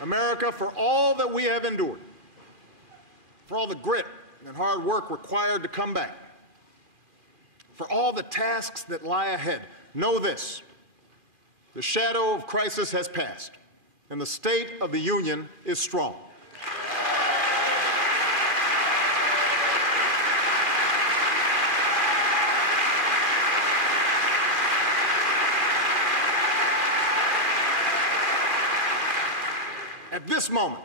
America, for all that we have endured, for all the grit and hard work required to come back, for all the tasks that lie ahead, know this: the shadow of crisis has passed, and the state of the Union is strong. At this moment,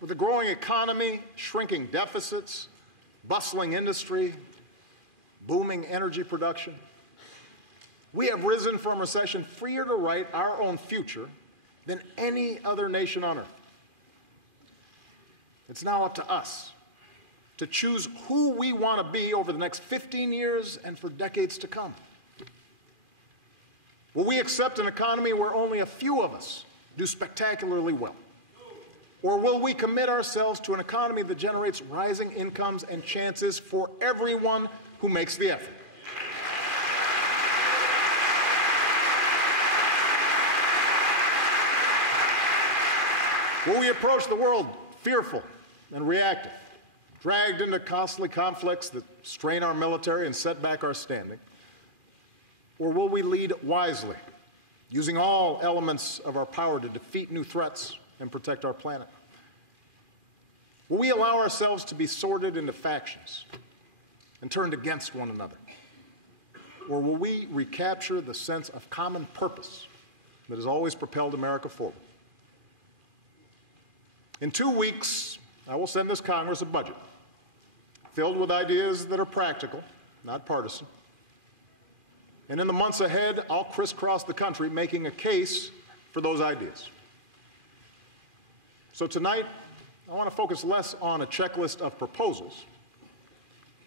with a growing economy, shrinking deficits, bustling industry, booming energy production, we have risen from recession freer to write our own future than any other nation on earth. It's now up to us to choose who we want to be over the next 15 years and for decades to come. Will we accept an economy where only a few of us do spectacularly well? Or will we commit ourselves to an economy that generates rising incomes and chances for everyone who makes the effort? Will we approach the world fearful and reactive, dragged into costly conflicts that strain our military and set back our standing? Or will we lead wisely, using all elements of our power to defeat new threats and protect our planet? Will we allow ourselves to be sorted into factions and turned against one another? Or will we recapture the sense of common purpose that has always propelled America forward? In 2 weeks, I will send this Congress a budget filled with ideas that are practical, not partisan. And in the months ahead, I'll crisscross the country making a case for those ideas. So tonight, I want to focus less on a checklist of proposals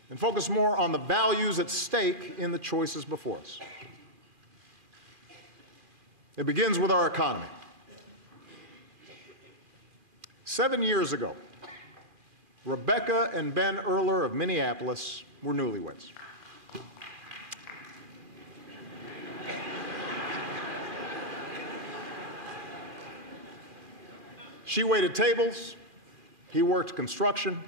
and focus more on the values at stake in the choices before us. It begins with our economy. 7 years ago, Rebecca and Ben Earler of Minneapolis were newlyweds. She waited tables, he worked construction.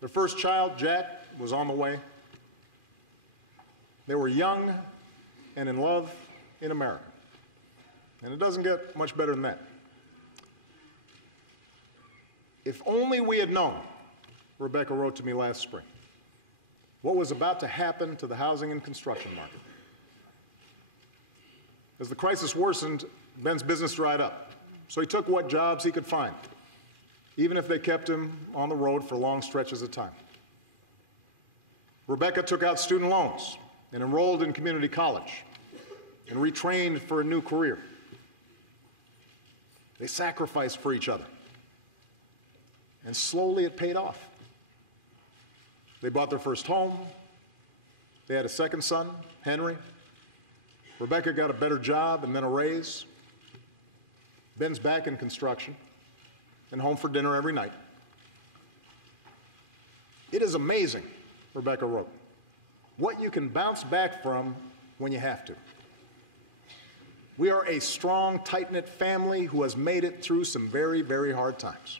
Their first child, Jack, was on the way. They were young and in love in America. And it doesn't get much better than that. If only we had known, Rebecca wrote to me last spring, what was about to happen to the housing and construction market. As the crisis worsened, Ben's business dried up. So he took what jobs he could find, even if they kept him on the road for long stretches of time. Rebecca took out student loans and enrolled in community college and retrained for a new career. They sacrificed for each other. And slowly it paid off. They bought their first home. They had a second son, Henry. Rebecca got a better job and then a raise. Ben's back in construction and home for dinner every night. It is amazing, Rebecca wrote, what you can bounce back from when you have to. We are a strong, tight-knit family who has made it through some very, very hard times.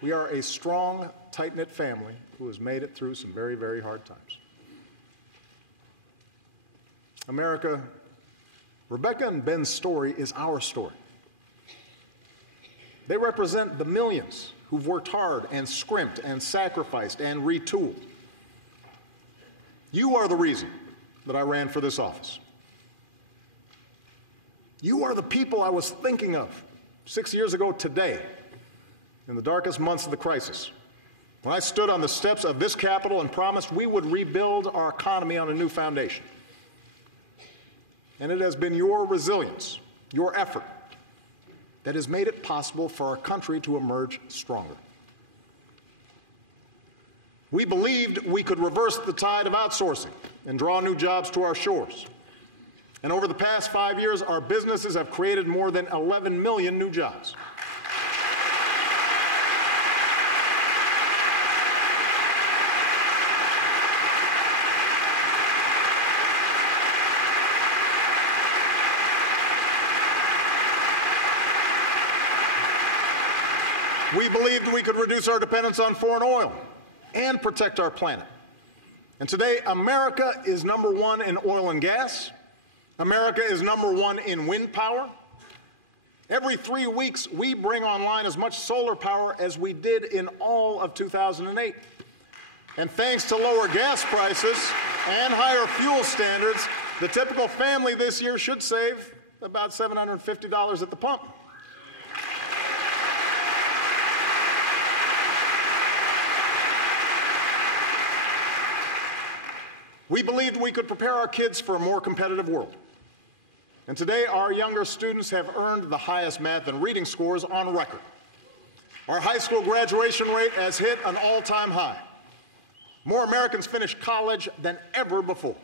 We are a strong, tight-knit family who has made it through some very, very hard times. America, Rebecca and Ben's story is our story. They represent the millions who've worked hard and scrimped and sacrificed and retooled. You are the reason that I ran for this office. You are the people I was thinking of 6 years ago today, in the darkest months of the crisis, when I stood on the steps of this Capitol and promised we would rebuild our economy on a new foundation. And it has been your resilience, your effort, that has made it possible for our country to emerge stronger. We believed we could reverse the tide of outsourcing and draw new jobs to our shores. And over the past 5 years, our businesses have created more than 11 million new jobs. We believed we could reduce our dependence on foreign oil and protect our planet. And today, America is #1 in oil and gas. America is #1 in wind power. Every 3 weeks, we bring online as much solar power as we did in all of 2008. And thanks to lower gas prices and higher fuel standards, the typical family this year should save about $750 at the pump. We believed we could prepare our kids for a more competitive world. And today, our younger students have earned the highest math and reading scores on record. Our high school graduation rate has hit an all-time high. More Americans finish college than ever before.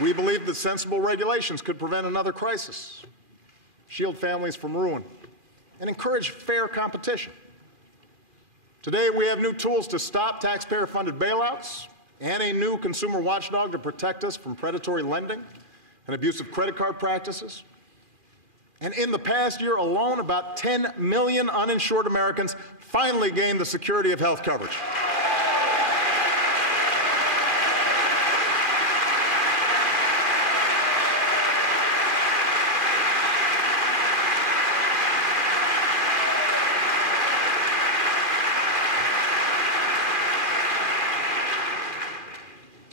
We believed that sensible regulations could prevent another crisis, shield families from ruin, and encourage fair competition. Today, we have new tools to stop taxpayer-funded bailouts and a new consumer watchdog to protect us from predatory lending and abusive credit card practices. And in the past year alone, about 10 million uninsured Americans finally gained the security of health coverage.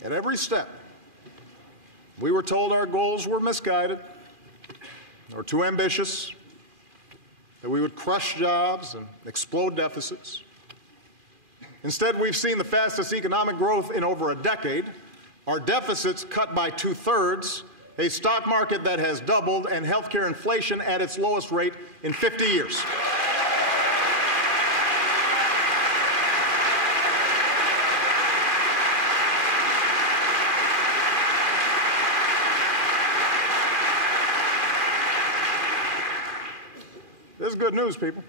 At every step, we were told our goals were misguided or too ambitious, that we would crush jobs and explode deficits. Instead, we've seen the fastest economic growth in over a decade, our deficits cut by 2/3, a stock market that has doubled, and healthcare inflation at its lowest rate in 50 years. This is good news, people.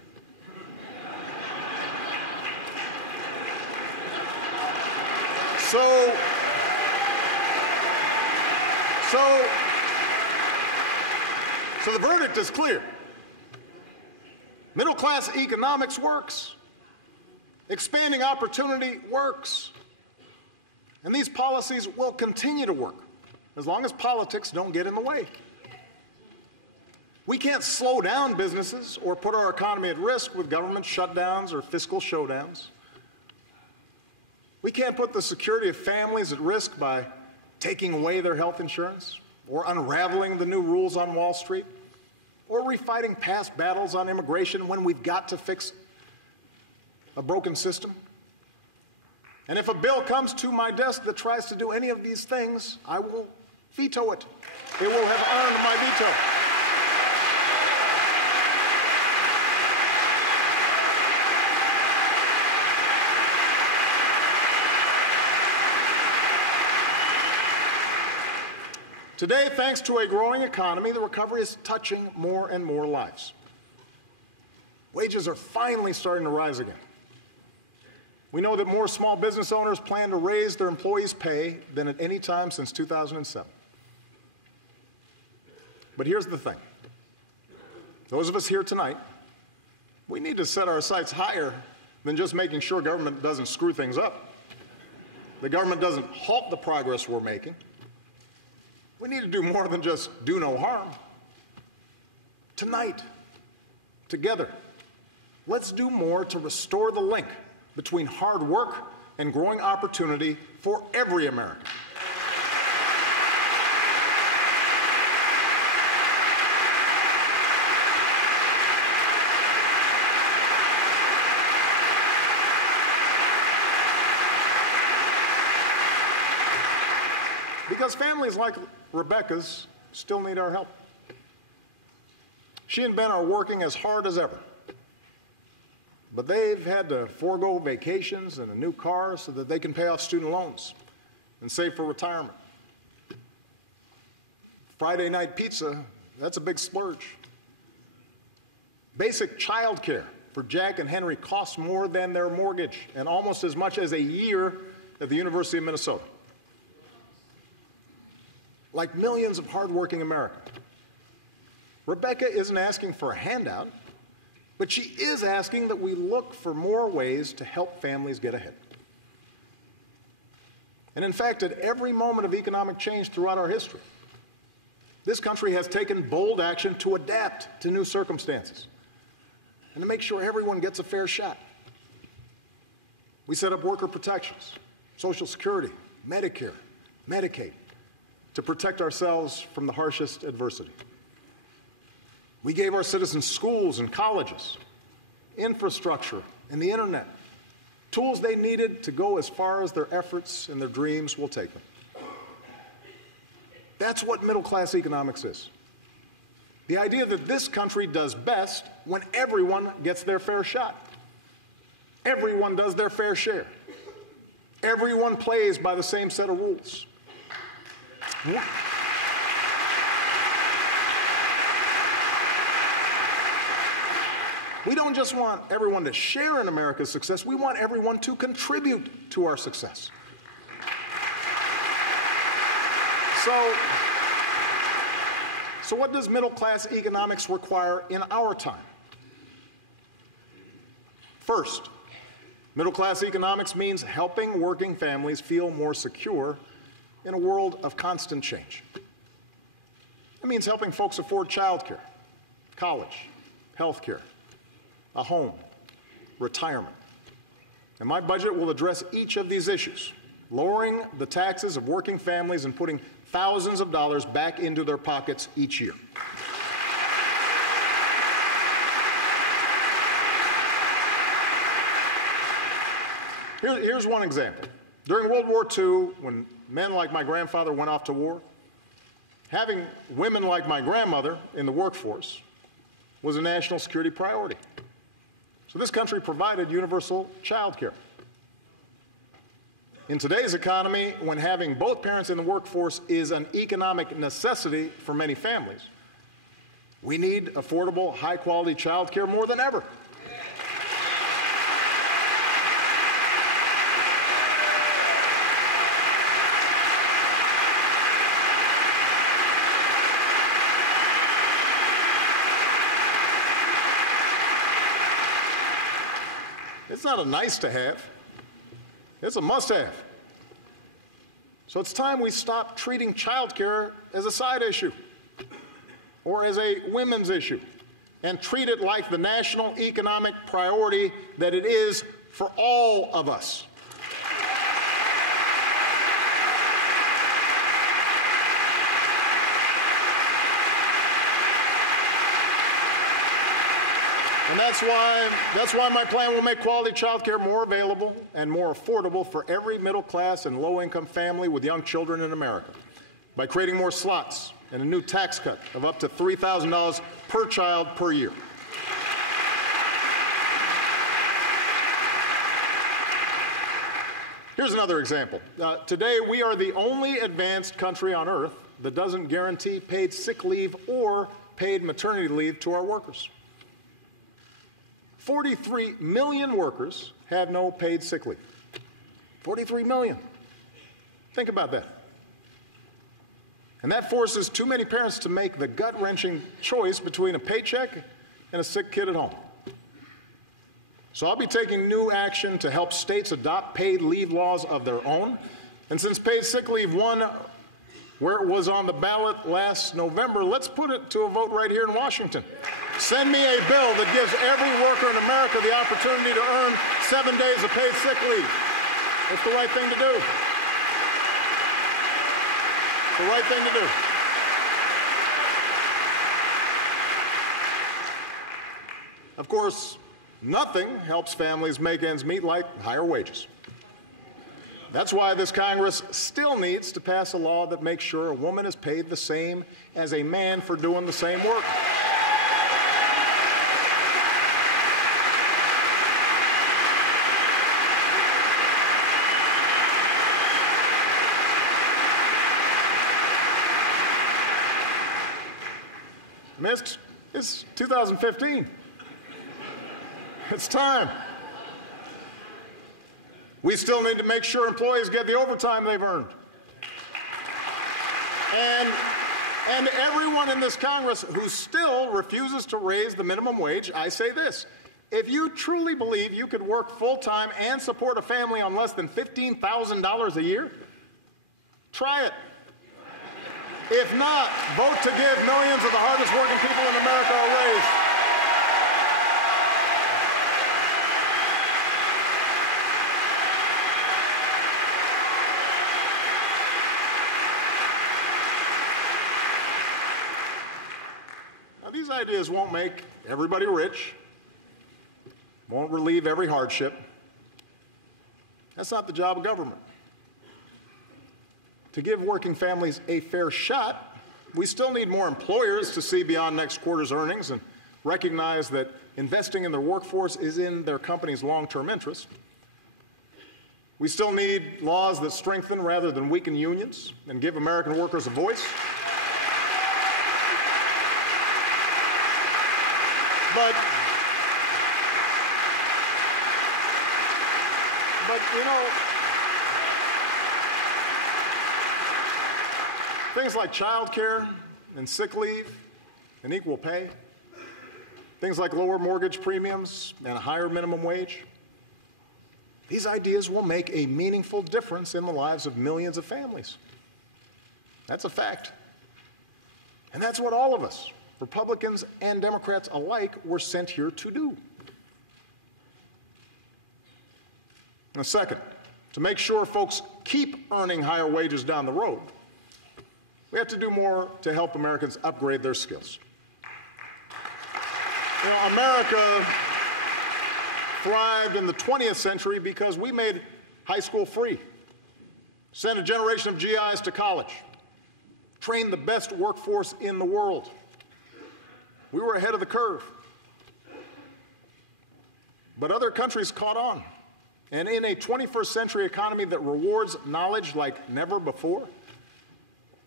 So the verdict is clear. Middle-class economics works. Expanding opportunity works. And these policies will continue to work as long as politics don't get in the way. We can't slow down businesses or put our economy at risk with government shutdowns or fiscal showdowns. We can't put the security of families at risk by taking away their health insurance or unraveling the new rules on Wall Street or refighting past battles on immigration when we've got to fix a broken system. And if a bill comes to my desk that tries to do any of these things, I will veto it. It will have earned my veto. Today, thanks to a growing economy, the recovery is touching more and more lives. Wages are finally starting to rise again. We know that more small business owners plan to raise their employees' pay than at any time since 2007. But here's the thing. Those of us here tonight, we need to set our sights higher than just making sure government doesn't screw things up. The government doesn't halt the progress we're making. We need to do more than just do no harm. Tonight, together, let's do more to restore the link between hard work and growing opportunity for every American. Because families like Rebecca's still need our help. She and Ben are working as hard as ever, but they've had to forego vacations and a new car so that they can pay off student loans and save for retirement. Friday night pizza, that's a big splurge. Basic child care for Jack and Henry costs more than their mortgage and almost as much as a year at the University of Minnesota. like millions of hardworking Americans. Rebecca isn't asking for a handout, but she is asking that we look for more ways to help families get ahead. And in fact, at every moment of economic change throughout our history, this country has taken bold action to adapt to new circumstances and to make sure everyone gets a fair shot. We set up worker protections, Social Security, Medicare, Medicaid, to protect ourselves from the harshest adversity. We gave our citizens schools and colleges, infrastructure, and the internet, tools they needed to go as far as their efforts and their dreams will take them. That's what middle-class economics is. The idea that this country does best when everyone gets their fair shot. Everyone does their fair share. Everyone plays by the same set of rules. We don't just want everyone to share in America's success, we want everyone to contribute to our success. So what does middle-class economics require in our time? First, middle-class economics means helping working families feel more secure in a world of constant change. It means helping folks afford childcare, college, health care, a home, retirement. And my budget will address each of these issues, lowering the taxes of working families and putting thousands of dollars back into their pockets each year. Here's one example. During World War II, when men like my grandfather went off to war, having women like my grandmother in the workforce was a national security priority. So this country provided universal child care. In today's economy, when having both parents in the workforce is an economic necessity for many families, we need affordable, high-quality child care more than ever. It's not a nice to have. It's a must-have. So it's time we stop treating child care as a side issue or as a women's issue and treat it like the national economic priority that it is for all of us. And that's why my plan will make quality child care more available and more affordable for every middle-class and low-income family with young children in America by creating more slots and a new tax cut of up to $3,000 per child per year. Here's another example. Today, we are the only advanced country on earth that doesn't guarantee paid sick leave or paid maternity leave to our workers. 43 million workers have no paid sick leave. 43 million. Think about that. And that forces too many parents to make the gut-wrenching choice between a paycheck and a sick kid at home. So I'll be taking new action to help states adopt paid leave laws of their own. And since paid sick leave won where it was on the ballot last November, let's put it to a vote right here in Washington. Send me a bill that gives every worker in America the opportunity to earn 7 days of paid sick leave. It's the right thing to do. It's the right thing to do. Of course, nothing helps families make ends meet like higher wages. That's why this Congress still needs to pass a law that makes sure a woman is paid the same as a man for doing the same work. I mean, it's 2015. It's time. We still need to make sure employees get the overtime they've earned. And everyone in this Congress who still refuses to raise the minimum wage, I say this. If you truly believe you could work full-time and support a family on less than $15,000 a year, try it. If not, vote to give millions of the hardest working people in America a raise. Now, these ideas won't make everybody rich, won't relieve every hardship. That's not the job of government. To give working families a fair shot, we still need more employers to see beyond next quarter's earnings and recognize that investing in their workforce is in their company's long-term interest. We still need laws that strengthen rather than weaken unions and give American workers a voice. But you know, things like child care and sick leave and equal pay, things like lower mortgage premiums and a higher minimum wage, these ideas will make a meaningful difference in the lives of millions of families. That's a fact. And that's what all of us, Republicans and Democrats alike, were sent here to do. And second, to make sure folks keep earning higher wages down the road, we have to do more to help Americans upgrade their skills. You know, America thrived in the 20th century because we made high school free, sent a generation of GIs to college, trained the best workforce in the world. We were ahead of the curve. But other countries caught on. And in a 21st century economy that rewards knowledge like never before,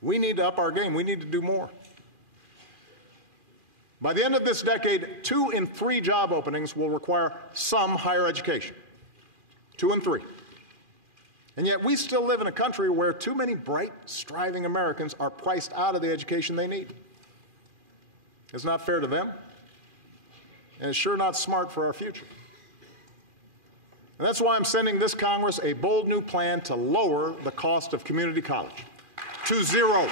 we need to up our game. We need to do more. By the end of this decade, 2 in 3 job openings will require some higher education. 2 in 3. And yet we still live in a country where too many bright, striving Americans are priced out of the education they need. It's not fair to them, and it's sure not smart for our future. And that's why I'm sending this Congress a bold new plan to lower the cost of community college to zero.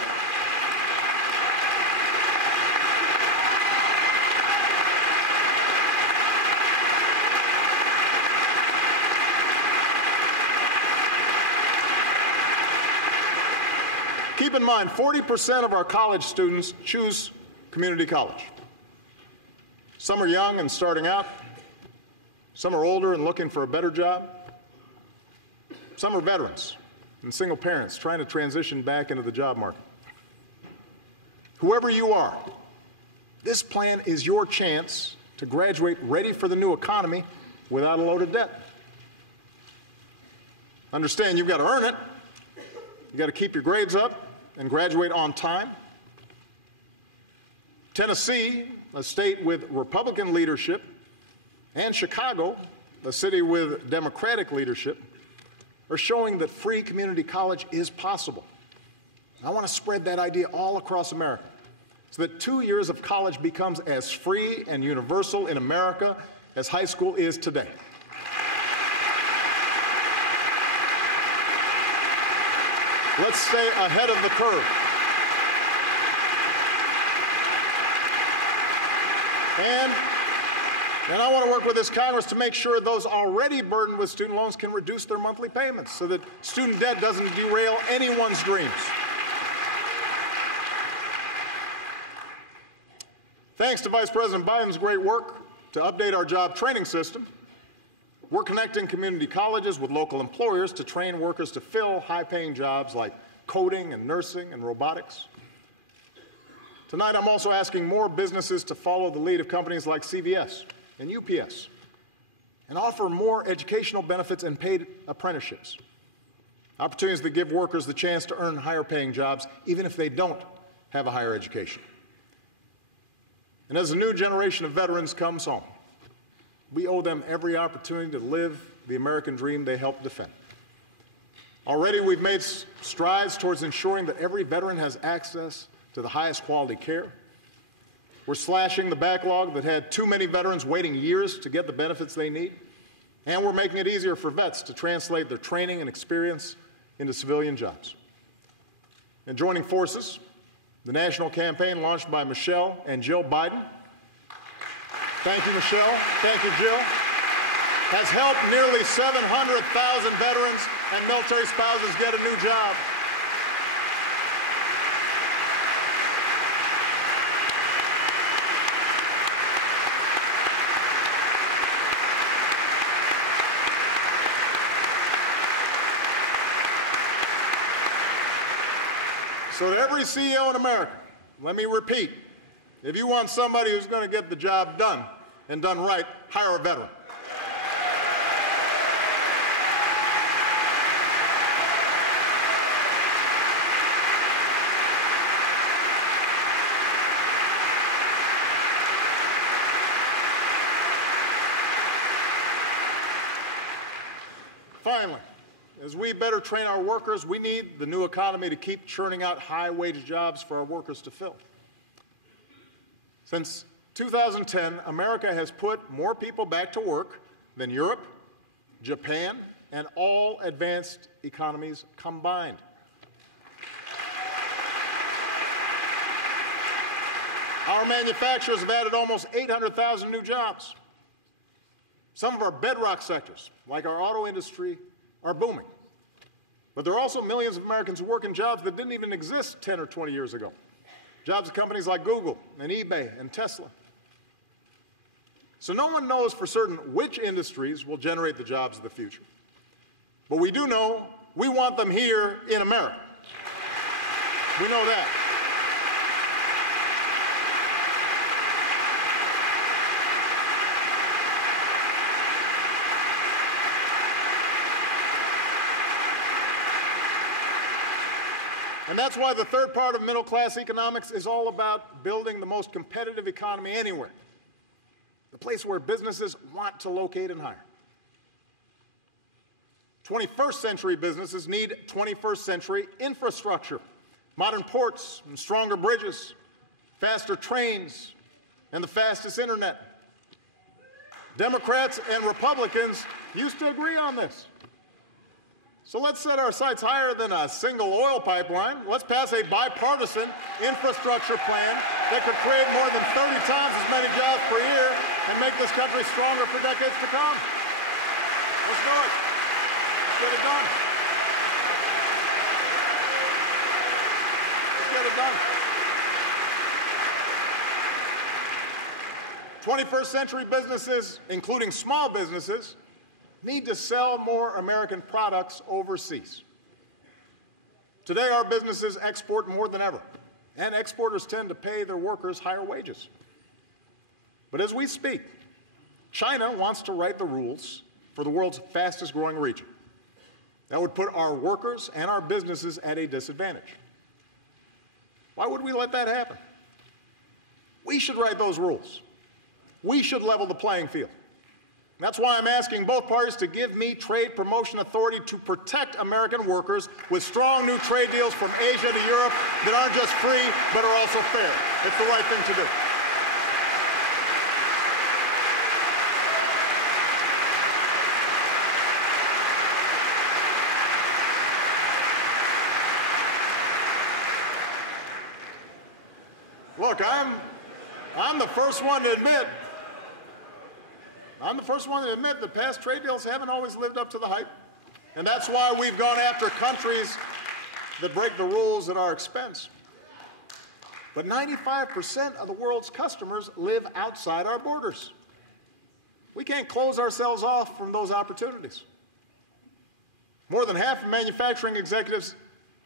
Keep in mind, 40% of our college students choose community college. Some are young and starting out. Some are older and looking for a better job. Some are veterans and single parents trying to transition back into the job market. Whoever you are, this plan is your chance to graduate ready for the new economy without a load of debt. Understand, you've got to earn it. You've got to keep your grades up and graduate on time. Tennessee, a state with Republican leadership, and Chicago, a city with Democratic leadership, are showing that free community college is possible. I want to spread that idea all across America so that 2 years of college becomes as free and universal in America as high school is today. Let's stay ahead of the curve. And I want to work with this Congress to make sure those already burdened with student loans can reduce their monthly payments so that student debt doesn't derail anyone's dreams. Thanks to Vice President Biden's great work to update our job training system, we're connecting community colleges with local employers to train workers to fill high-paying jobs like coding and nursing and robotics. Tonight, I'm also asking more businesses to follow the lead of companies like CVS and UPS and offer more educational benefits and paid apprenticeships, opportunities that give workers the chance to earn higher-paying jobs even if they don't have a higher education. And as a new generation of veterans comes home, we owe them every opportunity to live the American dream they helped defend. Already we've made strides towards ensuring that every veteran has access to the highest quality care. We're slashing the backlog that had too many veterans waiting years to get the benefits they need. And we're making it easier for vets to translate their training and experience into civilian jobs. And joining forces, the national campaign launched by Michelle and Jill Biden, thank you, Michelle, thank you, Jill, has helped nearly 700,000 veterans and military spouses get a new job. So to every CEO in America, let me repeat, if you want somebody who's going to get the job done and done right, hire a veteran. Finally, as we better train our workers, we need the new economy to keep churning out high-wage jobs for our workers to fill. Since 2010, America has put more people back to work than Europe, Japan, and all advanced economies combined. Our manufacturers have added almost 800,000 new jobs. Some of our bedrock sectors, like our auto industry, are booming. But there are also millions of Americans who work in jobs that didn't even exist 10 or 20 years ago. Jobs at companies like Google and eBay and Tesla. So no one knows for certain which industries will generate the jobs of the future. But we do know we want them here in America. We know that. And that's why the third part of middle-class economics is all about building the most competitive economy anywhere, the place where businesses want to locate and hire. 21st century businesses need 21st century infrastructure, modern ports and stronger bridges, faster trains, and the fastest internet. Democrats and Republicans used to agree on this. So let's set our sights higher than a single oil pipeline. Let's pass a bipartisan infrastructure plan that could create more than 30 times as many jobs per year and make this country stronger for decades to come. Let's do it. Let's get it done. Let's get it done. 21st century businesses, including small businesses, need to sell more American products overseas. Today, our businesses export more than ever, and exporters tend to pay their workers higher wages. But as we speak, China wants to write the rules for the world's fastest growing region. That would put our workers and our businesses at a disadvantage. Why would we let that happen? We should write those rules. We should level the playing field. That's why I'm asking both parties to give me trade promotion authority to protect American workers with strong new trade deals from Asia to Europe that aren't just free, but are also fair. It's the right thing to do. Look, I'm the first one to admit that past trade deals haven't always lived up to the hype. And that's why we've gone after countries that break the rules at our expense. But 95% of the world's customers live outside our borders. We can't close ourselves off from those opportunities. More than half of manufacturing executives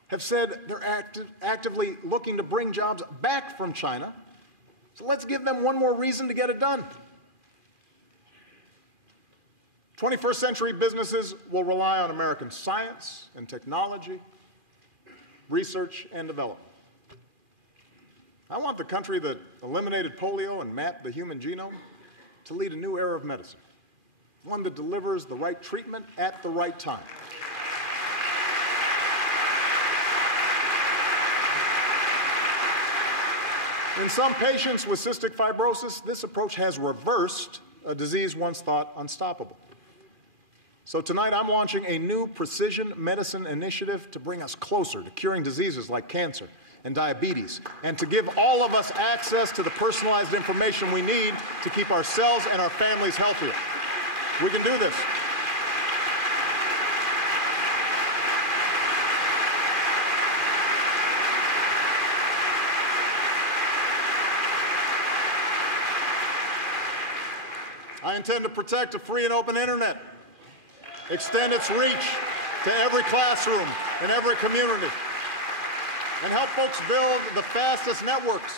have said they're actively looking to bring jobs back from China. So let's give them one more reason to get it done. 21st century businesses will rely on American science and technology, research and development. I want the country that eliminated polio and mapped the human genome to lead a new era of medicine, one that delivers the right treatment at the right time. In some patients with cystic fibrosis, this approach has reversed a disease once thought unstoppable. So tonight I'm launching a new precision medicine initiative to bring us closer to curing diseases like cancer and diabetes, and to give all of us access to the personalized information we need to keep ourselves and our families healthier. We can do this. I intend to protect a free and open internet, extend its reach to every classroom and every community, and help folks build the fastest networks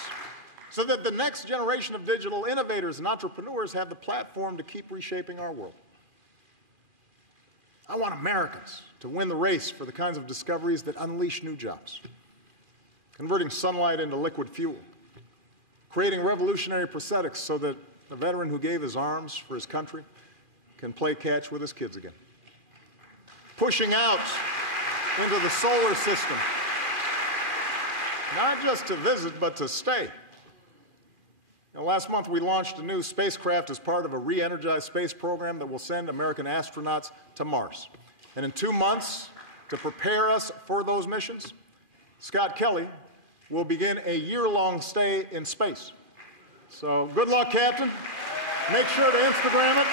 so that the next generation of digital innovators and entrepreneurs have the platform to keep reshaping our world. I want Americans to win the race for the kinds of discoveries that unleash new jobs, converting sunlight into liquid fuel, creating revolutionary prosthetics so that a veteran who gave his arms for his country can play catch with his kids again, pushing out into the solar system, not just to visit, but to stay. Last month, we launched a new spacecraft as part of a re-energized space program that will send American astronauts to Mars. And in 2 months, to prepare us for those missions, Scott Kelly will begin a year-long stay in space. So good luck, Captain. Make sure to Instagram it.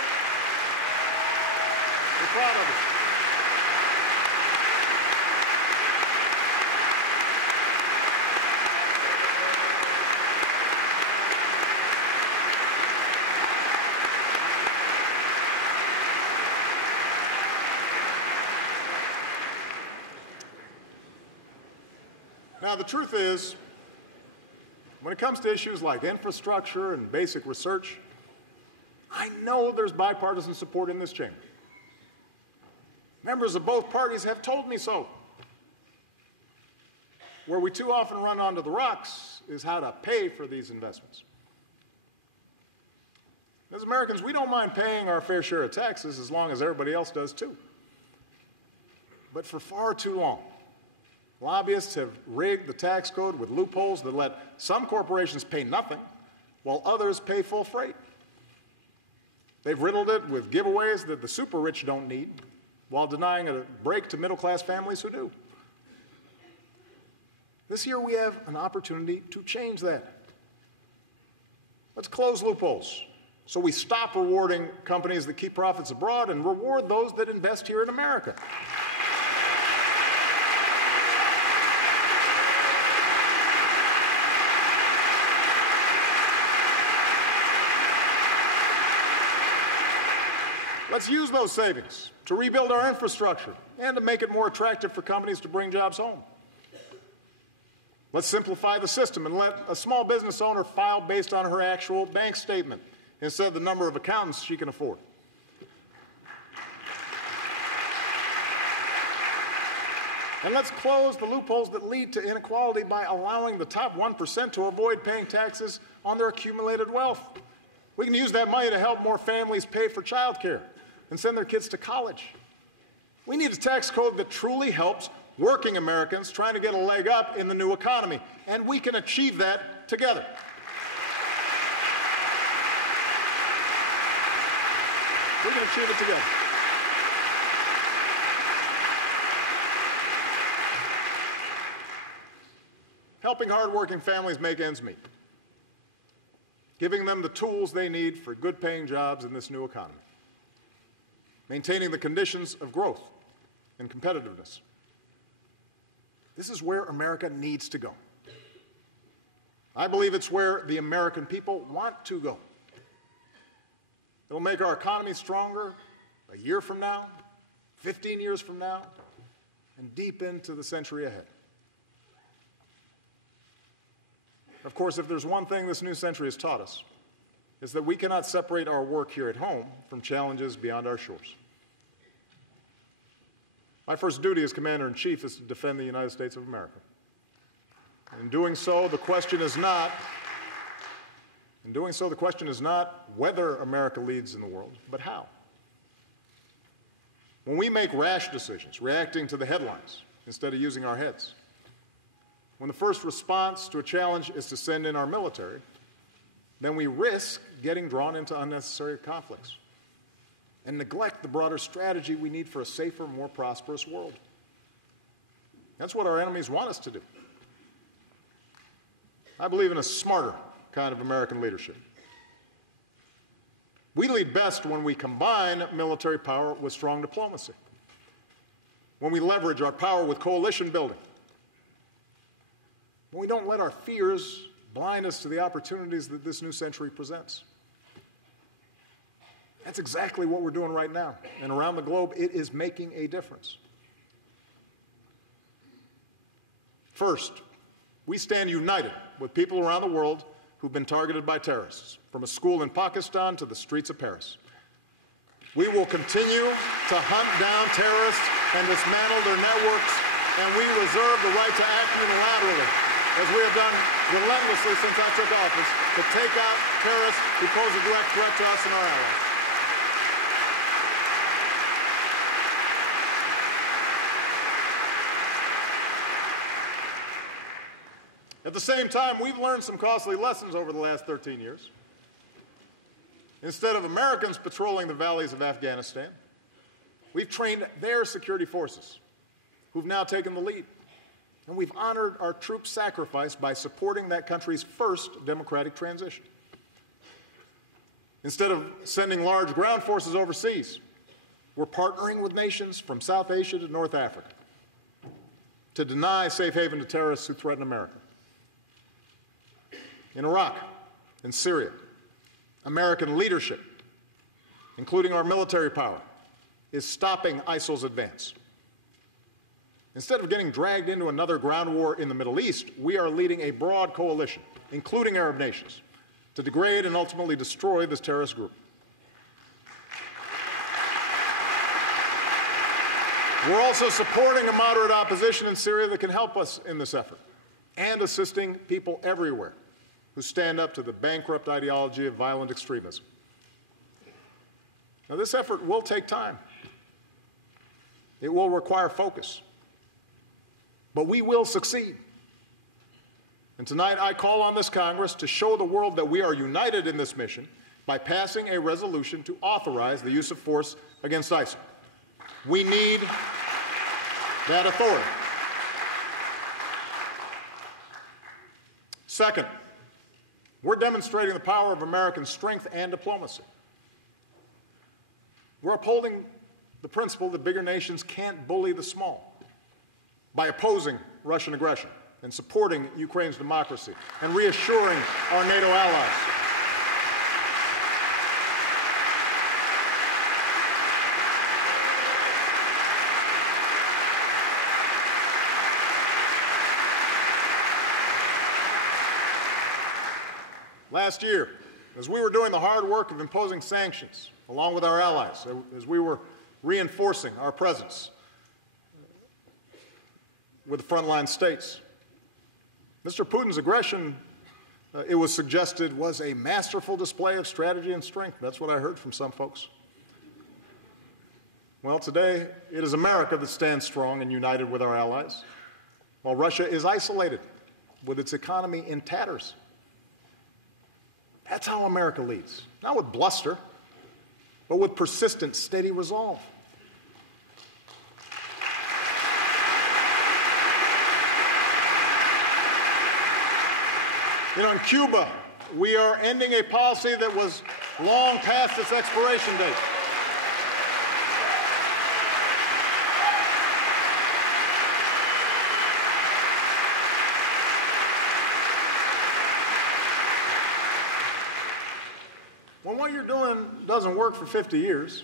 We're proud of you. Now, the truth is, when it comes to issues like infrastructure and basic research, I know there's bipartisan support in this chamber. Members of both parties have told me so. Where we too often run onto the rocks is how to pay for these investments. As Americans, we don't mind paying our fair share of taxes as long as everybody else does too. But for far too long, lobbyists have rigged the tax code with loopholes that let some corporations pay nothing while others pay full freight. They've riddled it with giveaways that the super rich don't need while denying a break to middle-class families who do. This year we have an opportunity to change that. Let's close loopholes so we stop rewarding companies that keep profits abroad and reward those that invest here in America. Let's use those savings to rebuild our infrastructure and to make it more attractive for companies to bring jobs home. Let's simplify the system and let a small business owner file based on her actual bank statement instead of the number of accountants she can afford. And let's close the loopholes that lead to inequality by allowing the top 1% to avoid paying taxes on their accumulated wealth. We can use that money to help more families pay for child care and send their kids to college. We need a tax code that truly helps working Americans trying to get a leg up in the new economy, and we can achieve that together. We can achieve it together. Helping hardworking families make ends meet, giving them the tools they need for good-paying jobs in this new economy, maintaining the conditions of growth and competitiveness. This is where America needs to go. I believe it's where the American people want to go. It'll make our economy stronger a year from now, 15 years from now, and deep into the century ahead. Of course, if there's one thing this new century has taught us, it's that we cannot separate our work here at home from challenges beyond our shores. My first duty as Commander-in-Chief is to defend the United States of America. In doing so, the question is not whether America leads in the world, but how. When we make rash decisions, reacting to the headlines instead of using our heads, when the first response to a challenge is to send in our military, then we risk getting drawn into unnecessary conflicts and neglect the broader strategy we need for a safer, more prosperous world. That's what our enemies want us to do. I believe in a smarter kind of American leadership. We lead best when we combine military power with strong diplomacy, when we leverage our power with coalition building, when we don't let our fears blind us to the opportunities that this new century presents. That's exactly what we're doing right now. And around the globe, it is making a difference. First, we stand united with people around the world who've been targeted by terrorists, from a school in Pakistan to the streets of Paris. We will continue to hunt down terrorists and dismantle their networks, and we reserve the right to act unilaterally, as we have done relentlessly since I took office, to take out terrorists who pose a direct threat to us and our allies. At the same time, we've learned some costly lessons over the last 13 years. Instead of Americans patrolling the valleys of Afghanistan, we've trained their security forces, who've now taken the lead. And we've honored our troops' sacrifice by supporting that country's first democratic transition. Instead of sending large ground forces overseas, we're partnering with nations from South Asia to North Africa to deny safe haven to terrorists who threaten America. In Iraq and Syria, American leadership, including our military power, is stopping ISIL's advance. Instead of getting dragged into another ground war in the Middle East, we are leading a broad coalition, including Arab nations, to degrade and ultimately destroy this terrorist group. We're also supporting a moderate opposition in Syria that can help us in this effort, and assisting people everywhere who stand up to the bankrupt ideology of violent extremism. Now, this effort will take time. It will require focus. But we will succeed. And tonight I call on this Congress to show the world that we are united in this mission by passing a resolution to authorize the use of force against ISIL. We need that authority. Second, we're demonstrating the power of American strength and diplomacy. We're upholding the principle that bigger nations can't bully the small by opposing Russian aggression and supporting Ukraine's democracy and reassuring our NATO allies. Last year, as we were doing the hard work of imposing sanctions, along with our allies, as we were reinforcing our presence with the frontline states, Mr. Putin's aggression, it was suggested, was a masterful display of strategy and strength. That's what I heard from some folks. Well, today, it is America that stands strong and united with our allies, while Russia is isolated with its economy in tatters. That's how America leads, not with bluster, but with persistent, steady resolve. You know, in Cuba, we are ending a policy that was long past its expiration date. When what you're doing doesn't work for 50 years,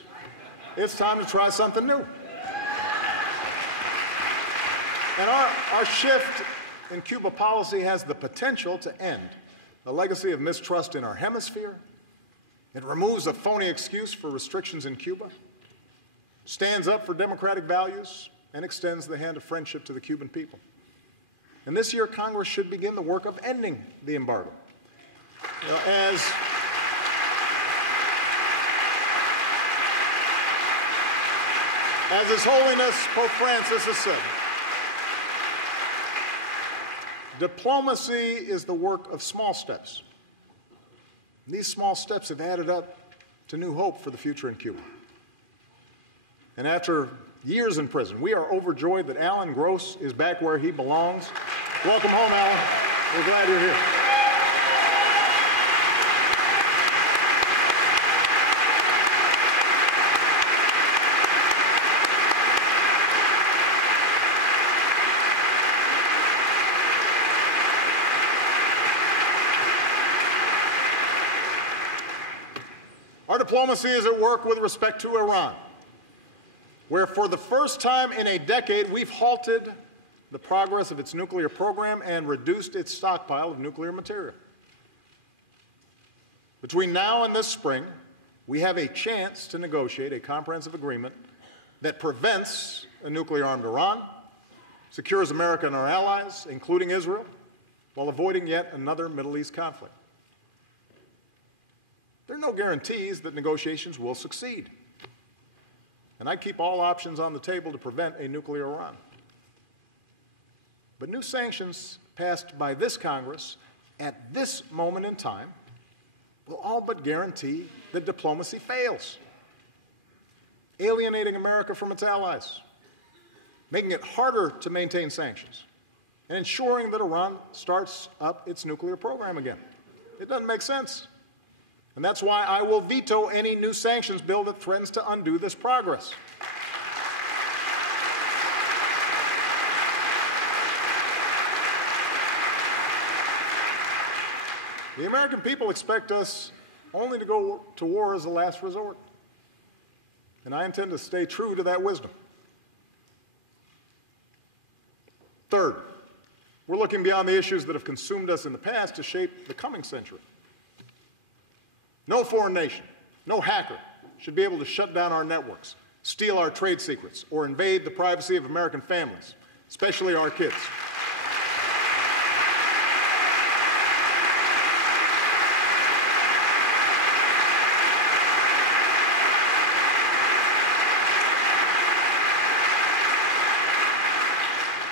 it's time to try something new. And our shift in Cuba policy has the potential to end a legacy of mistrust in our hemisphere. It removes a phony excuse for restrictions in Cuba, stands up for democratic values, and extends the hand of friendship to the Cuban people. And this year, Congress should begin the work of ending the embargo. You know, as His Holiness Pope Francis has said, Diplomacy is the work of small steps. And these small steps have added up to new hope for the future in Cuba. And after years in prison, we are overjoyed that Alan Gross is back where he belongs. Welcome home, Alan. We're glad you're here. Our diplomacy is at work with respect to Iran, where for the first time in a decade we've halted the progress of its nuclear program and reduced its stockpile of nuclear material. Between now and this spring, we have a chance to negotiate a comprehensive agreement that prevents a nuclear-armed Iran, secures America and our allies, including Israel, while avoiding yet another Middle East conflict. There are no guarantees that negotiations will succeed, and I keep all options on the table to prevent a nuclear Iran. But new sanctions passed by this Congress at this moment in time will all but guarantee that diplomacy fails, alienating America from its allies, making it harder to maintain sanctions, and ensuring that Iran starts up its nuclear program again. It doesn't make sense. And that's why I will veto any new sanctions bill that threatens to undo this progress. The American people expect us only to go to war as a last resort, and I intend to stay true to that wisdom. Third, we're looking beyond the issues that have consumed us in the past to shape the coming century. No foreign nation, no hacker should be able to shut down our networks, steal our trade secrets, or invade the privacy of American families, especially our kids.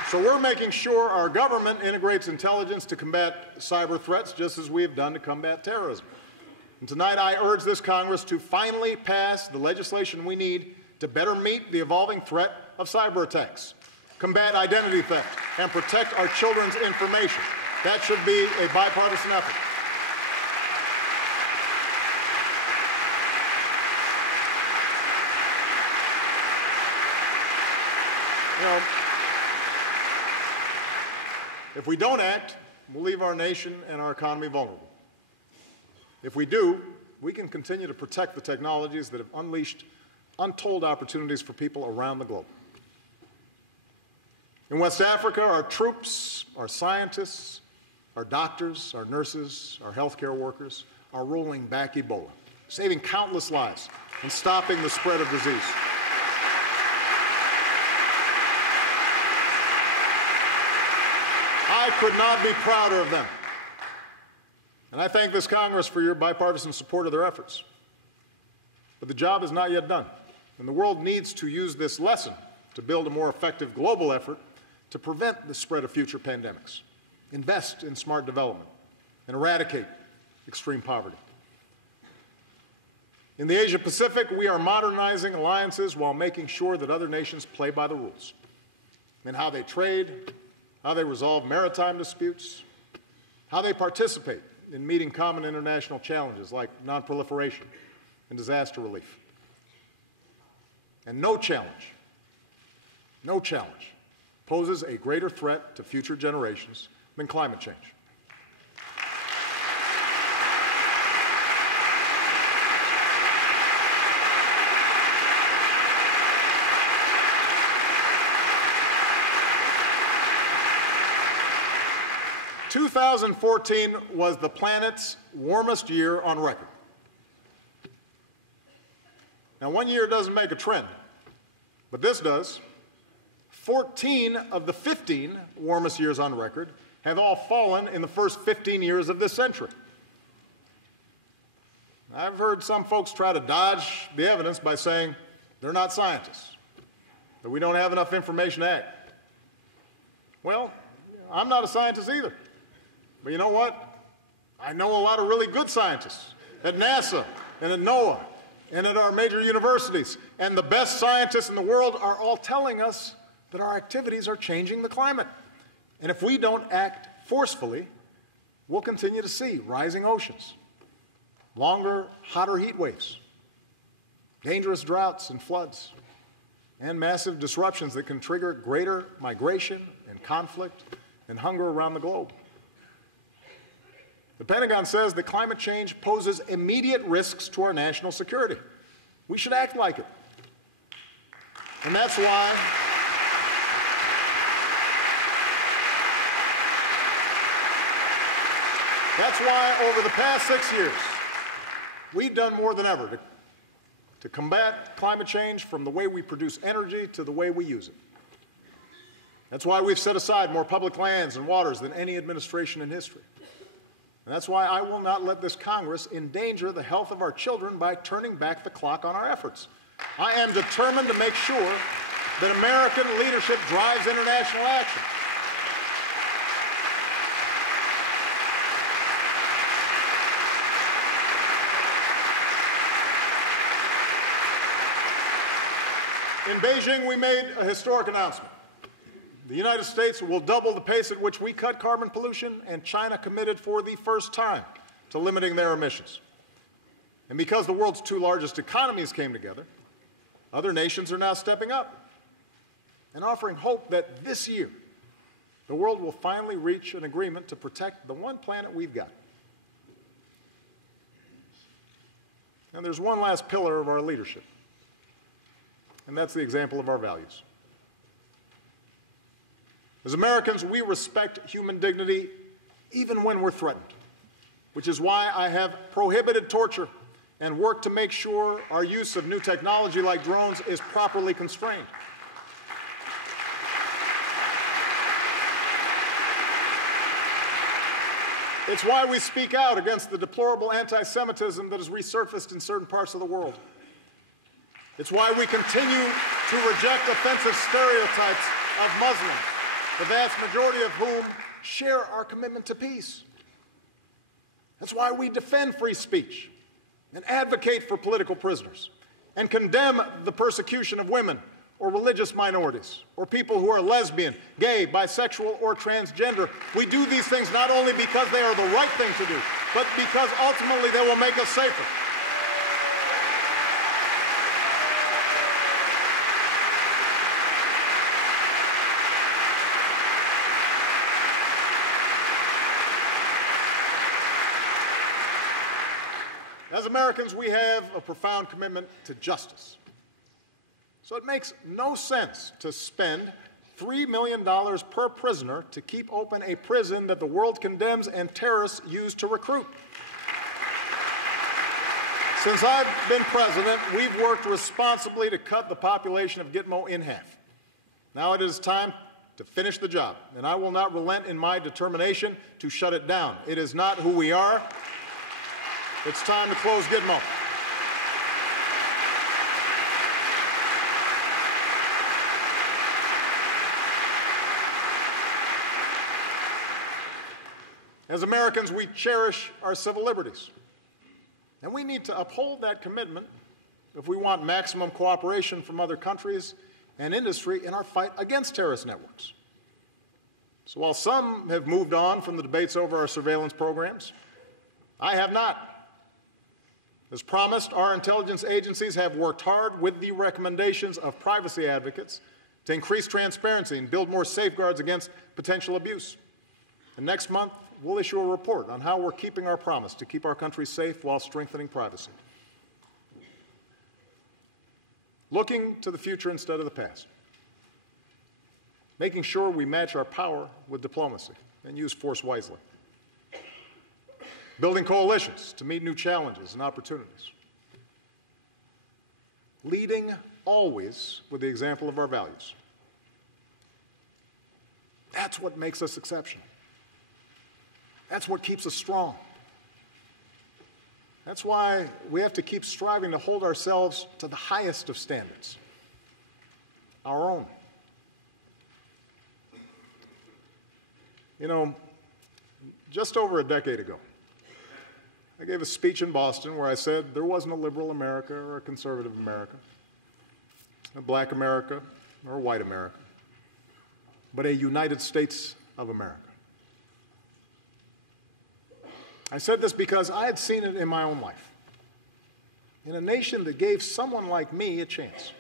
So we're making sure our government integrates intelligence to combat cyber threats, just as we have done to combat terrorism. And tonight I urge this Congress to finally pass the legislation we need to better meet the evolving threat of cyber attacks, combat identity theft, and protect our children's information. That should be a bipartisan effort. You know, if we don't act, we'll leave our nation and our economy vulnerable. If we do, we can continue to protect the technologies that have unleashed untold opportunities for people around the globe. In West Africa, our troops, our scientists, our doctors, our nurses, our healthcare workers are rolling back Ebola, saving countless lives and stopping the spread of disease. I could not be prouder of them. And I thank this Congress for your bipartisan support of their efforts. But the job is not yet done, and the world needs to use this lesson to build a more effective global effort to prevent the spread of future pandemics, invest in smart development, and eradicate extreme poverty. In the Asia-Pacific, we are modernizing alliances while making sure that other nations play by the rules in how they trade, how they resolve maritime disputes, how they participate in meeting common international challenges like nonproliferation and disaster relief. And no challenge poses a greater threat to future generations than climate change. – 2014 was the planet's warmest year on record. Now, one year doesn't make a trend, but this does. 14 of the 15 warmest years on record have all fallen in the first 15 years of this century. I've heard some folks try to dodge the evidence by saying they're not scientists, that we don't have enough information to act. Well, I'm not a scientist either. But you know what? I know a lot of really good scientists at NASA and at NOAA and at our major universities. And the best scientists in the world are all telling us that our activities are changing the climate. And if we don't act forcefully, we'll continue to see rising oceans, longer, hotter heat waves, dangerous droughts and floods, and massive disruptions that can trigger greater migration and conflict and hunger around the globe. The Pentagon says that climate change poses immediate risks to our national security. We should act like it. And that's why over the past 6 years, we've done more than ever to combat climate change, from the way we produce energy to the way we use it. That's why we've set aside more public lands and waters than any administration in history. And that's why I will not let this Congress endanger the health of our children by turning back the clock on our efforts. I am determined to make sure that American leadership drives international action. In Beijing, we made a historic announcement. The United States will double the pace at which we cut carbon pollution, and China committed for the first time to limiting their emissions. And because the world's two largest economies came together, other nations are now stepping up and offering hope that this year the world will finally reach an agreement to protect the one planet we've got. And there's one last pillar of our leadership, and that's the example of our values. As Americans, we respect human dignity even when we're threatened, which is why I have prohibited torture and worked to make sure our use of new technology like drones is properly constrained. It's why we speak out against the deplorable anti-Semitism that has resurfaced in certain parts of the world. It's why we continue to reject offensive stereotypes of Muslims, the vast majority of whom share our commitment to peace. That's why we defend free speech and advocate for political prisoners and condemn the persecution of women or religious minorities or people who are lesbian, gay, bisexual, or transgender. We do these things not only because they are the right thing to do, but because ultimately they will make us safer. As Americans, we have a profound commitment to justice. So it makes no sense to spend $3 million per prisoner to keep open a prison that the world condemns and terrorists use to recruit. Since I've been president, we've worked responsibly to cut the population of Gitmo in half. Now it is time to finish the job, and I will not relent in my determination to shut it down. It is not who we are. It's time to close Gitmo. As Americans, we cherish our civil liberties, and we need to uphold that commitment if we want maximum cooperation from other countries and industry in our fight against terrorist networks. So while some have moved on from the debates over our surveillance programs, I have not. As promised, our intelligence agencies have worked hard with the recommendations of privacy advocates to increase transparency and build more safeguards against potential abuse. And next month, we'll issue a report on how we're keeping our promise to keep our country safe while strengthening privacy. Looking to the future instead of the past. Making sure we match our power with diplomacy and use force wisely. Building coalitions to meet new challenges and opportunities. Leading always with the example of our values. That's what makes us exceptional. That's what keeps us strong. That's why we have to keep striving to hold ourselves to the highest of standards, our own. You know, just over a decade ago, I gave a speech in Boston where I said there wasn't a liberal America or a conservative America, a black America or a white America, but a United States of America. I said this because I had seen it in my own life, in a nation that gave someone like me a chance.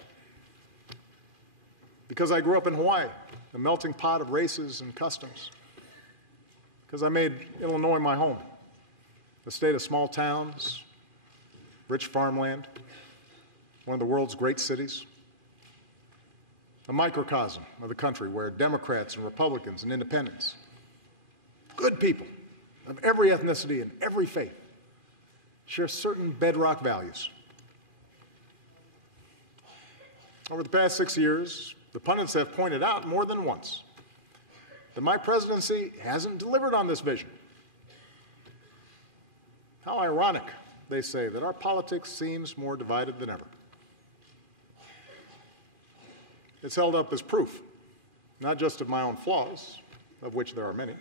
Because I grew up in Hawaii, a melting pot of races and customs. Because I made Illinois my home, a state of small towns, rich farmland, one of the world's great cities, a microcosm of the country where Democrats and Republicans and independents, good people of every ethnicity and every faith, share certain bedrock values. Over the past 6 years, the pundits have pointed out more than once that my presidency hasn't delivered on this vision. How ironic, they say, that our politics seems more divided than ever. It's held up as proof, not just of my own flaws, of which there are many,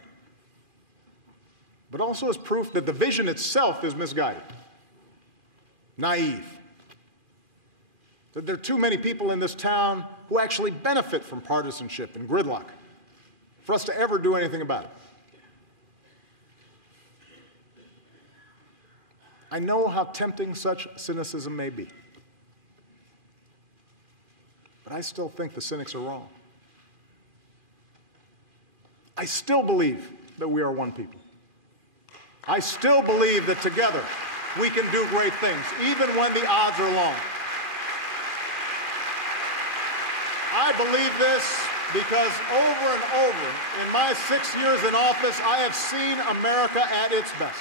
but also as proof that the vision itself is misguided, naive, that there are too many people in this town who actually benefit from partisanship and gridlock for us to ever do anything about it. I know how tempting such cynicism may be, but I still think the cynics are wrong. I still believe that we are one people. I still believe that together we can do great things, even when the odds are long. I believe this because over and over in my 6 years in office, I have seen America at its best.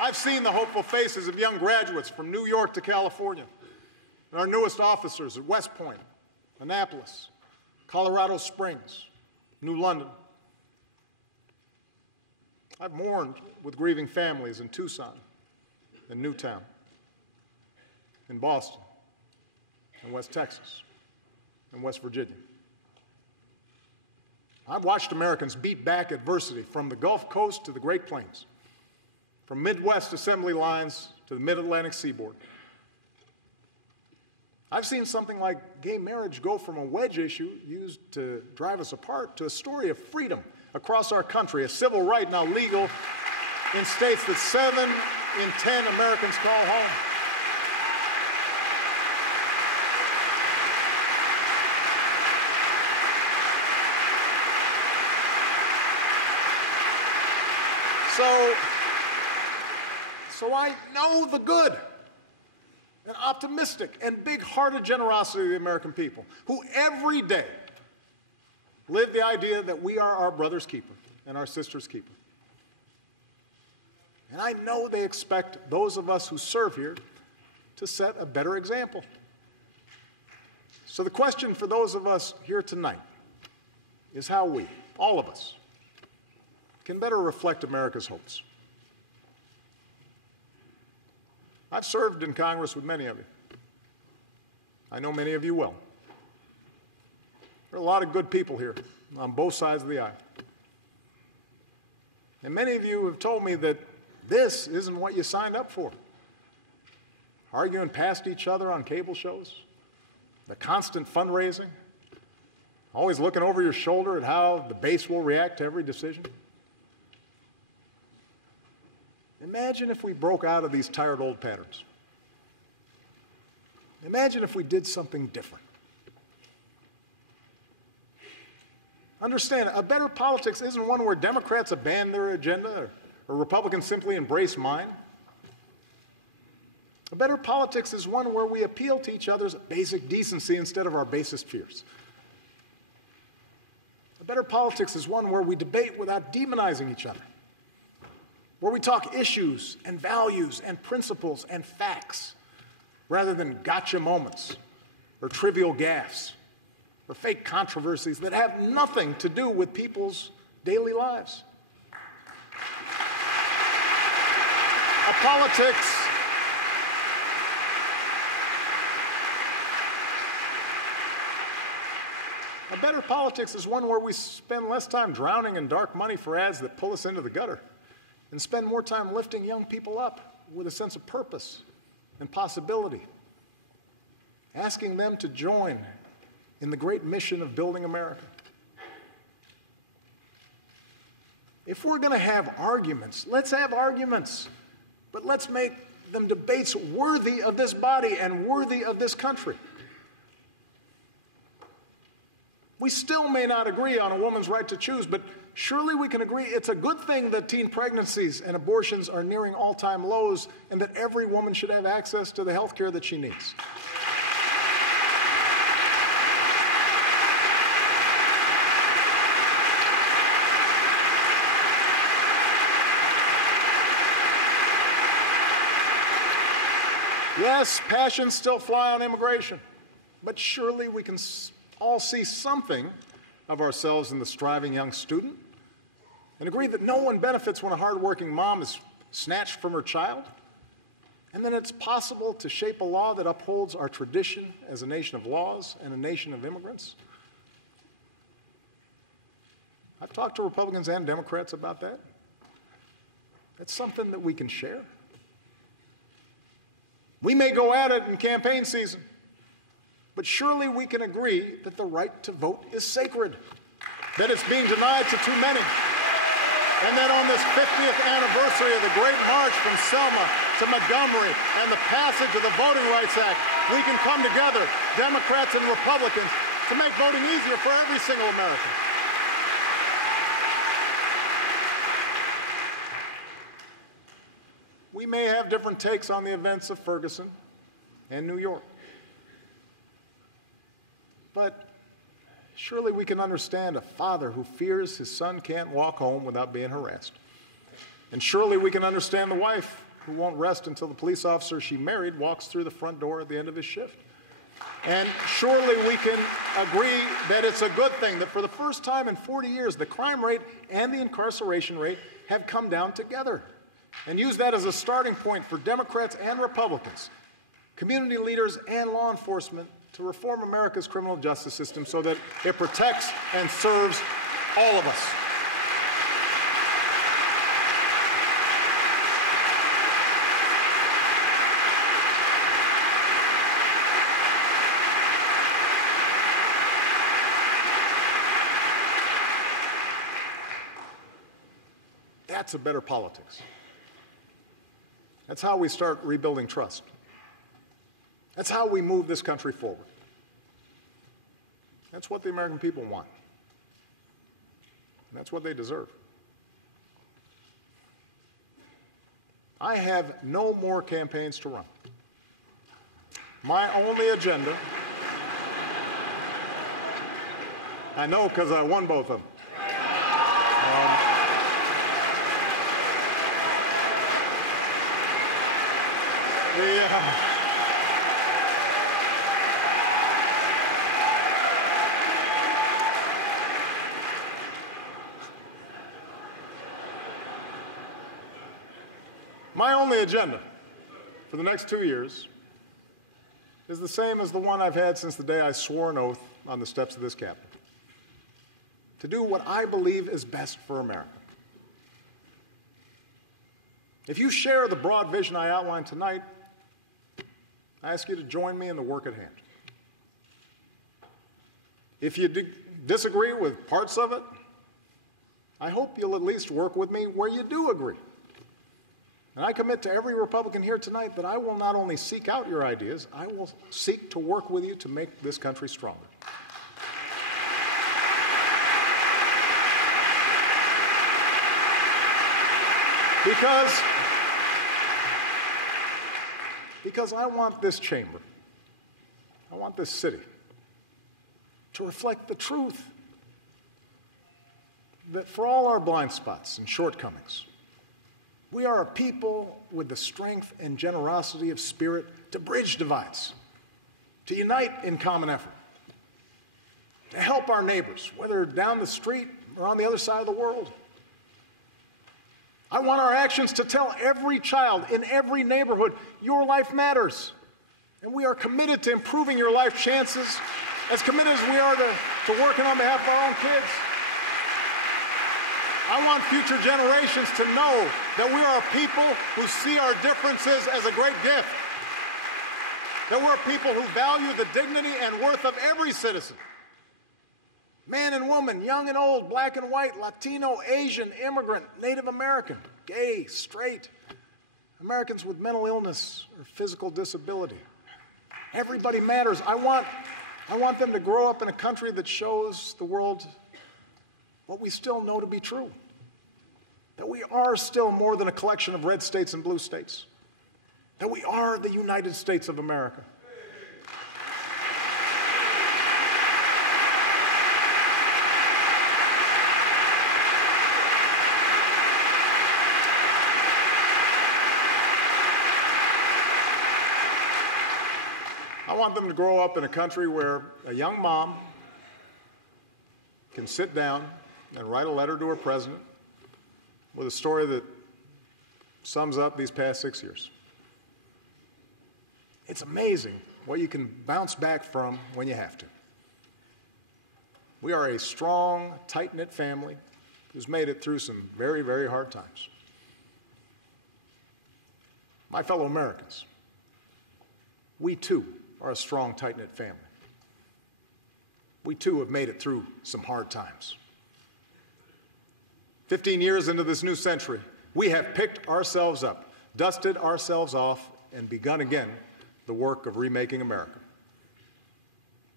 I've seen the hopeful faces of young graduates from New York to California, and our newest officers at West Point, Annapolis, Colorado Springs, New London. I've mourned with grieving families in Tucson and Newtown, in Boston, in West Texas, and West Virginia. I've watched Americans beat back adversity from the Gulf Coast to the Great Plains, from Midwest assembly lines to the Mid-Atlantic seaboard. I've seen something like gay marriage go from a wedge issue used to drive us apart to a story of freedom across our country, a civil right now legal in states that 7 in 10 Americans call home. So I know the good and optimistic and big-hearted generosity of the American people, who every day live the idea that we are our brother's keeper and our sister's keeper. And I know they expect those of us who serve here to set a better example. So the question for those of us here tonight is how we, all of us, can better reflect America's hopes. I've served in Congress with many of you. I know many of you well. There are a lot of good people here on both sides of the aisle. And many of you have told me that this isn't what you signed up for. Arguing past each other on cable shows, the constant fundraising, always looking over your shoulder at how the base will react to every decision. Imagine if we broke out of these tired old patterns. Imagine if we did something different. Understand, a better politics isn't one where Democrats abandon their agenda or Republicans simply embrace mine. A better politics is one where we appeal to each other's basic decency instead of our basest fears. A better politics is one where we debate without demonizing each other, where we talk issues and values and principles and facts rather than gotcha moments or trivial gaffes or fake controversies that have nothing to do with people's daily lives. A better politics is one where we spend less time drowning in dark money for ads that pull us into the gutter and spend more time lifting young people up with a sense of purpose and possibility, asking them to join in the great mission of building America. If we're going to have arguments, let's have arguments, but let's make them debates worthy of this body and worthy of this country. We still may not agree on a woman's right to choose, but surely we can agree it's a good thing that teen pregnancies and abortions are nearing all-time lows and that every woman should have access to the health care that she needs. Yes, passions still fly on immigration, but surely we can all see something of ourselves in the striving young student and agree that no one benefits when a hardworking mom is snatched from her child, and that it's possible to shape a law that upholds our tradition as a nation of laws and a nation of immigrants. I've talked to Republicans and Democrats about that. That's something that we can share. We may go at it in campaign season, but surely we can agree that the right to vote is sacred, that it's being denied to too many, and that on this 50th anniversary of the Great March from Selma to Montgomery and the passage of the Voting Rights Act, we can come together, Democrats and Republicans, to make voting easier for every single American. We may have different takes on the events of Ferguson and New York, but surely we can understand a father who fears his son can't walk home without being harassed. And surely we can understand the wife who won't rest until the police officer she married walks through the front door at the end of his shift. And surely we can agree that it's a good thing that for the first time in 40 years, the crime rate and the incarceration rate have come down together. And use that as a starting point for Democrats and Republicans, community leaders and law enforcement to reform America's criminal justice system so that it protects and serves all of us. That's a better politics. That's how we start rebuilding trust. That's how we move this country forward. That's what the American people want. And that's what they deserve. I have no more campaigns to run. My only agenda, I know because I won both of them. My only agenda for the next 2 years is the same as the one I've had since the day I swore an oath on the steps of this Capitol: to do what I believe is best for America. If you share the broad vision I outlined tonight, I ask you to join me in the work at hand. If you disagree with parts of it, I hope you'll at least work with me where you do agree. And I commit to every Republican here tonight that I will not only seek out your ideas, I will seek to work with you to make this country stronger. Because I want this chamber, I want this city to reflect the truth that for all our blind spots and shortcomings, we are a people with the strength and generosity of spirit to bridge divides, to unite in common effort, to help our neighbors, whether down the street or on the other side of the world. I want our actions to tell every child in every neighborhood, your life matters, and we are committed to improving your life chances as committed as we are to working on behalf of our own kids. I want future generations to know that we are a people who see our differences as a great gift, that we're a people who value the dignity and worth of every citizen, man and woman, young and old, black and white, Latino, Asian, immigrant, Native American, gay, straight, Americans with mental illness or physical disability. Everybody matters. I want them to grow up in a country that shows the world what we still know to be true, that we are still more than a collection of red states and blue states, that we are the United States of America. I want them to grow up in a country where a young mom can sit down and write a letter to her president with a story that sums up these past 6 years. It's amazing what you can bounce back from when you have to. We are a strong, tight-knit family who's made it through some very, very hard times. My fellow Americans, we too are a strong, tight-knit family. We too have made it through some hard times. 15 years into this new century, we have picked ourselves up, dusted ourselves off, and begun again the work of remaking America.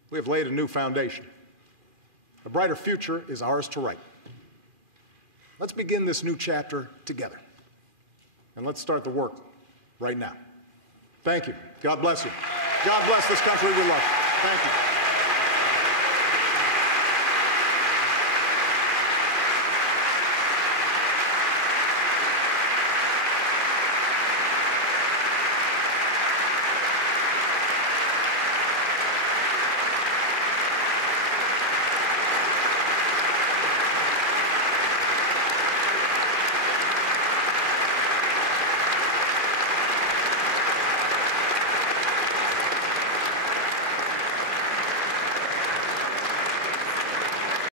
We have laid a new foundation. A brighter future is ours to write. Let's begin this new chapter together. And let's start the work right now. Thank you. God bless you. God bless this country we love. Thank you.